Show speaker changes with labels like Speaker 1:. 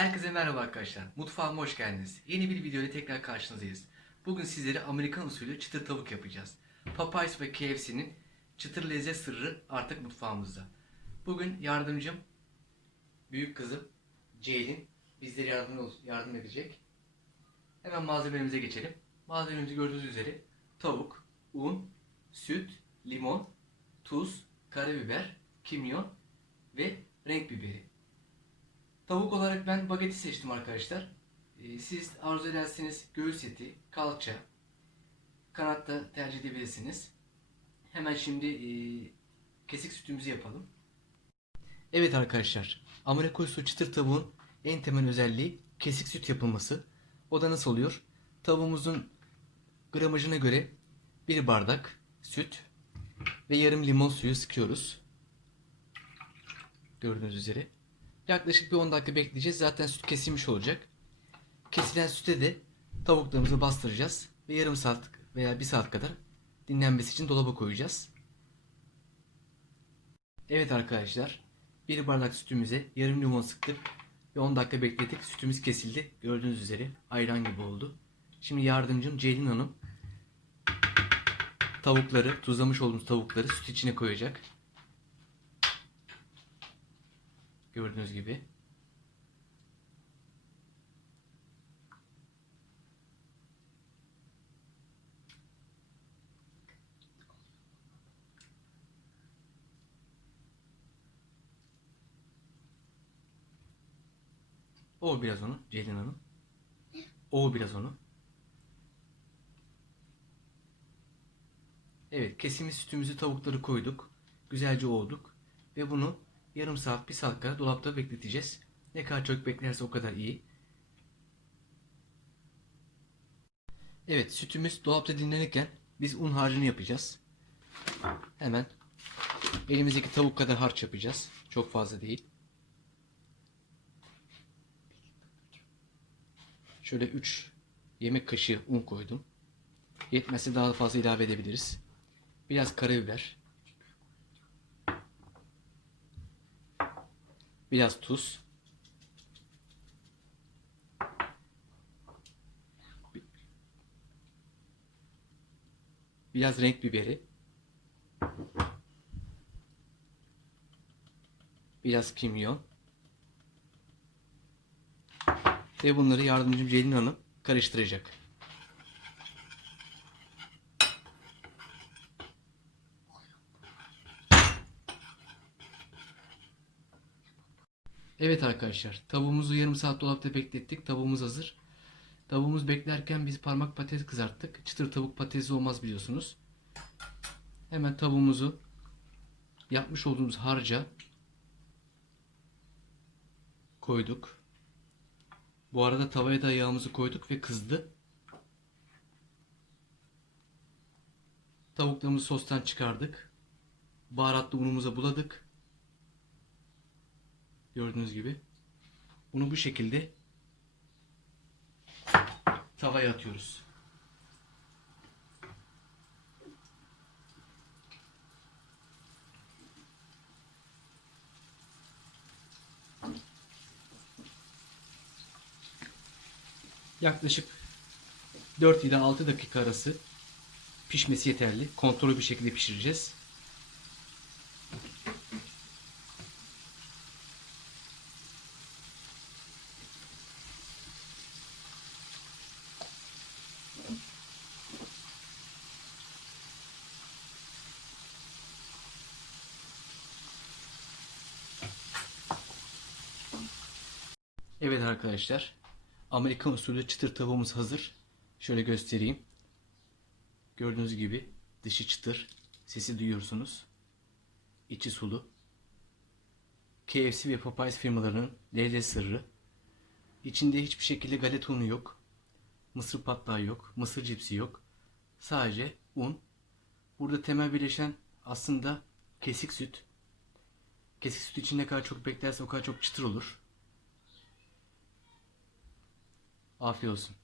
Speaker 1: Herkese merhaba arkadaşlar. Mutfağıma hoş geldiniz. Yeni bir video ile tekrar karşınızdayız. Bugün sizlere Amerikan usulü çıtır tavuk yapacağız. Popeyes ve KFC'nin çıtır lezzet sırrı artık mutfağımızda. Bugün yardımcım, büyük kızım Ceylin bizlere yardım, yardım edecek. Hemen malzemelerimize geçelim. Malzemelerimizi gördüğünüz üzere tavuk, un, süt, limon, tuz, karabiber, kimyon ve renk biberi. Tavuk olarak ben bageti seçtim arkadaşlar. Ee, Siz arzu ederseniz göğüs eti, kalça, kanat da tercih edebilirsiniz. Hemen şimdi e, kesik sütümüzü yapalım. Evet arkadaşlar, Amerika usulü çıtır tavuğun en temel özelliği kesik süt yapılması. O da nasıl oluyor? Tavuğumuzun gramajına göre bir bardak süt ve yarım limon suyu sıkıyoruz. Gördüğünüz üzere. Yaklaşık bir 10 dakika bekleyeceğiz. Zaten süt kesilmiş olacak. Kesilen süte de tavuklarımızı bastıracağız. Ve yarım saat veya bir saat kadar dinlenmesi için dolaba koyacağız. Evet arkadaşlar. Bir bardak sütümüze yarım limon sıktık. Ve 10 dakika bekledik. Sütümüz kesildi. Gördüğünüz üzere ayran gibi oldu. Şimdi yardımcım Ceylin Hanım tavukları, tuzlamış olduğumuz tavukları süt içine koyacak. Gördüğünüz gibi. O biraz onu Ceylin Hanım. O biraz onu. Evet kesimiz sütümüzü tavukları koyduk. Güzelce oğduk. Ve bunu yarım saat bir saat kadar dolapta bekleteceğiz. Ne kadar çok beklerse o kadar iyi. Evet sütümüz dolapta dinlenirken biz un harcını yapacağız. Hemen elimizdeki tavuk kadar harç yapacağız. Çok fazla değil. Şöyle 3 yemek kaşığı un koydum. Yetmezse daha fazla ilave edebiliriz. Biraz karabiber. Biraz tuz. Biraz renk biberi. Biraz kimyon. Ve bunları yardımcım Celin Hanım karıştıracak. Evet arkadaşlar, tavuğumuzu yarım saat dolapta beklettik. Tavuğumuz hazır. Tavuğumuz beklerken biz parmak patates kızarttık. Çıtır tavuk patatesi olmaz biliyorsunuz. Hemen tavuğumuzu yapmış olduğumuz harca koyduk. Bu arada tavaya da yağımızı koyduk ve kızdı. Tavuklarımızı sostan çıkardık. Baharatlı unumuza buladık. Gördüğünüz gibi. Bunu bu şekilde tavaya atıyoruz. Yaklaşık 4 ile 6 dakika arası pişmesi yeterli. Kontrollü bir şekilde pişireceğiz. Evet arkadaşlar. Amerikan usulü çıtır tavuğumuz hazır. Şöyle göstereyim. Gördüğünüz gibi dışı çıtır. Sesi duyuyorsunuz. İçi sulu. KFC ve Popeyes firmalarının lezzet sırrı. İçinde hiçbir şekilde galeta unu yok. Mısır patlağı yok. Mısır cipsi yok. Sadece un. Burada temel birleşen aslında kesik süt. Kesik süt için kadar çok beklerse o kadar çok çıtır olur. Afiyet olsun.